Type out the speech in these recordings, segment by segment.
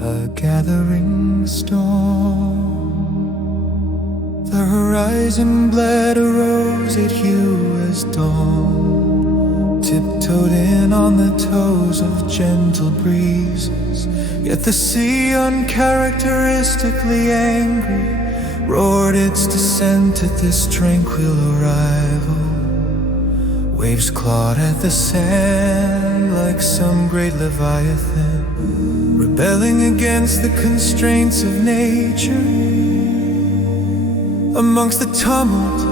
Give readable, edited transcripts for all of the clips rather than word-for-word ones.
A gathering storm. The horizon bled a roseate hue as dawn tiptoed in on the toes of gentle breezes. Yet the sea, uncharacteristically angry, roared its dissent at this tranquil arrival. Waves clawed at the sand like some great leviathan, rebelling against the constraints of nature. Amongst the tumult,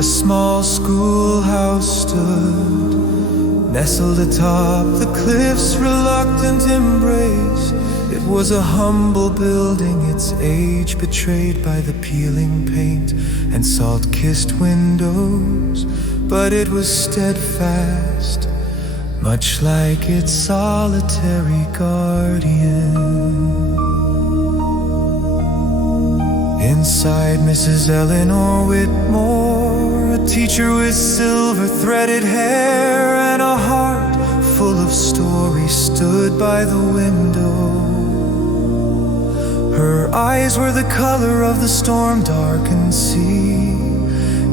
a small schoolhouse stood, nestled atop the cliff's reluctant embrace. It was a humble building, its age betrayed by the peeling paint and salt-kissed windows, but it was steadfast, much like its solitary guardian. Inside, Mrs. Eleanor Whitmore, a teacher with silver-threaded hair and a heart full of stories, stood by the window. Her eyes were the color of the storm-darkened sea,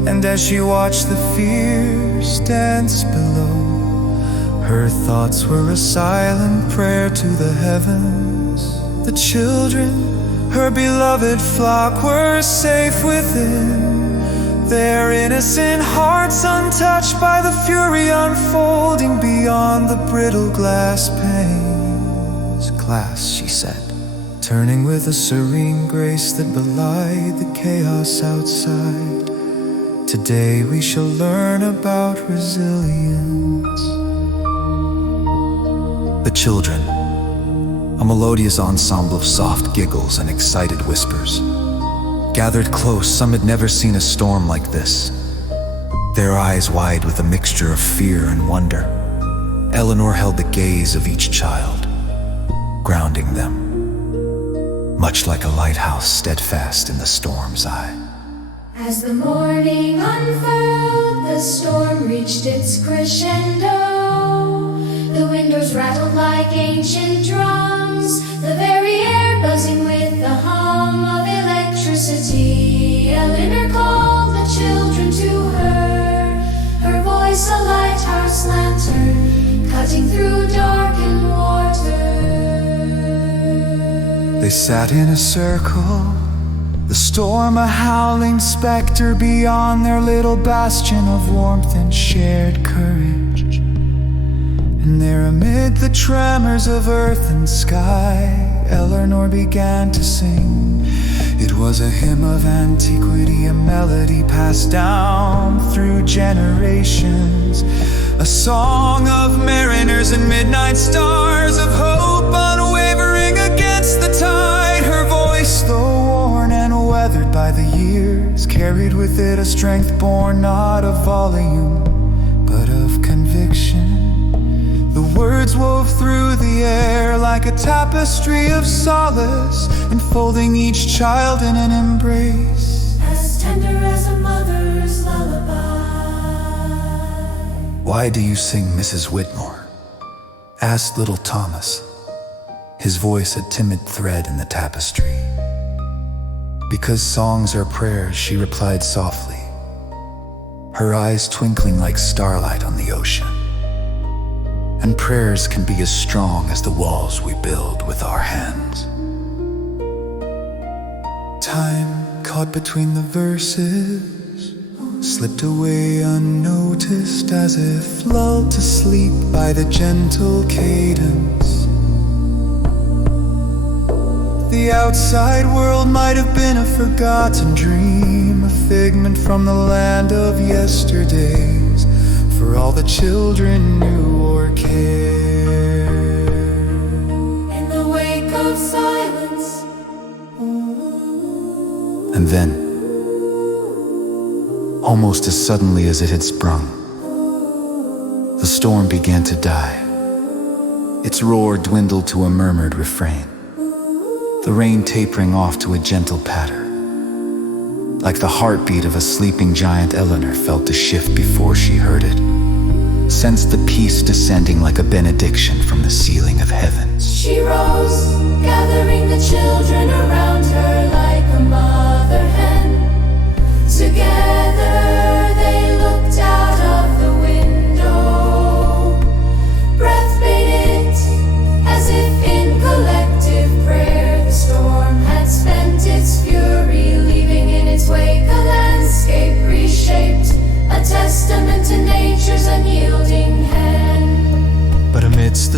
and as she watched the fierce dance below, her thoughts were a silent prayer to the heavens. The children, her beloved flock, were safe within, their innocent hearts untouched by the fury unfolding beyond the brittle glass panes. Class, she said, turning with a serene grace that belied the chaos outside. Today we shall learn about resilience. The children, a melodious ensemble of soft giggles and excited whispers, gathered close. Some had never seen a storm like this, their eyes wide with a mixture of fear and wonder. Eleanor held the gaze of each child, grounding them, much like a lighthouse steadfast in the storm's eye. As the morning unfurled, the storm reached its crescendo. The windows rattled like ancient drums, the very air buzzing with the hum of electricity. Eleanor called the children to her, her voice a lighthouse lantern, cutting through darkened water. They sat in a circle, the storm a howling specter beyond their little bastion of warmth and shared courage. And there, amid the tremors of earth and sky, Eleanor began to sing. It was a hymn of antiquity, a melody passed down through generations, a song of mariners and midnight stars, of hope unwavering against the tide. Her voice, though worn and weathered by the years, carried with it a strength born not of volume, but of conviction. The words wove through the air like a tapestry of solace, enfolding each child in an embrace as tender as a mother's lullaby. "Why do you sing, Mrs. Whitmore?" asked little Thomas, his voice a timid thread in the tapestry. "Because songs are prayers," she replied softly, her eyes twinkling like starlight on the ocean. "And prayers can be as strong as the walls we build with our hands." Time, caught between the verses, slipped away unnoticed, as if lulled to sleep by the gentle cadence. The outside world might have been a forgotten dream, a figment from the land of yesterdays, for all the children knew or cared. In the wake of silence, And then, almost as suddenly as it had sprung, the storm began to die. Its roar dwindled to a murmured refrain, the rain tapering off to a gentle patter. Like the heartbeat of a sleeping giant, Eleanor felt the shift before she heard it, sensed the peace descending like a benediction from the ceiling of heavens. she rose, gathering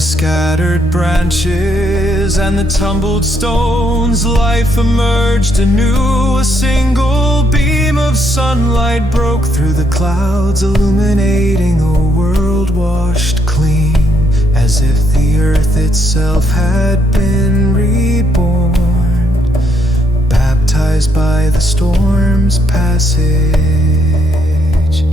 scattered branches and the tumbled stones, life emerged anew. A single beam of sunlight broke through the clouds, illuminating a world washed clean, as if the earth itself had been reborn, baptized by the storm's passage.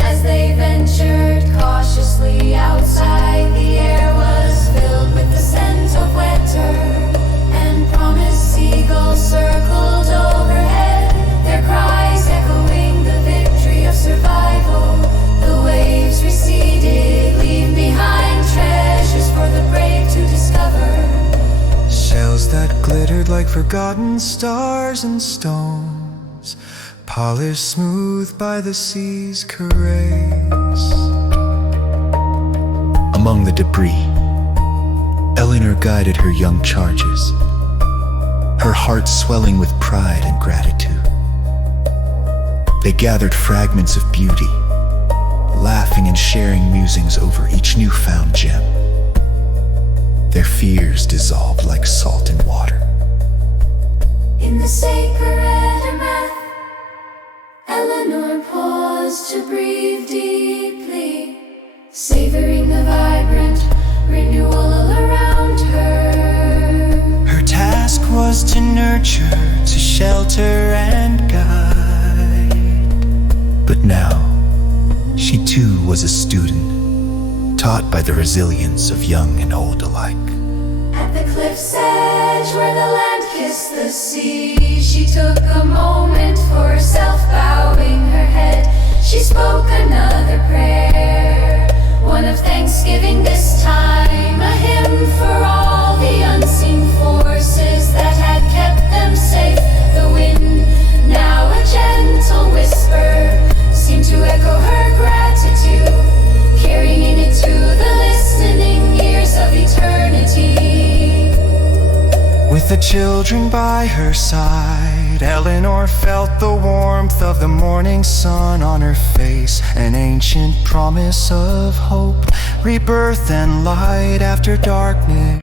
As they ventured cautiously outside, the air was filled with the scent of wet earth, and promised seagulls circled overhead, their cries echoing the victory of survival. The waves receded, leaving behind treasures for the brave to discover. Shells that glittered like forgotten stars and stones, polished smooth by the sea's caress. Among the debris, Eleanor guided her young charges, her heart swelling with pride and gratitude. They gathered fragments of beauty, laughing and sharing musings over each newfound gem. Their fears dissolved like salt in water. In the sacred aftermath, Eleanor paused to breathe deeply, savoring the vibrant renewal all around her. Her task was to nurture, to shelter and guide. But now, she too was a student, taught by the resilience of young and old alike. At the cliff's edge where the land kissed the sea, she took a moment for herself, bowing her head. She spoke another prayer, one of thanksgiving this time, a hymn for all the unseen forces that had kept them safe. The wind, now a gentle whisper, seemed to echo her gratitude, carrying it to the listening ears of eternity. With the children by her side, Eleanor felt the warmth of the morning sun on her face, an ancient promise of hope, rebirth and light after darkness.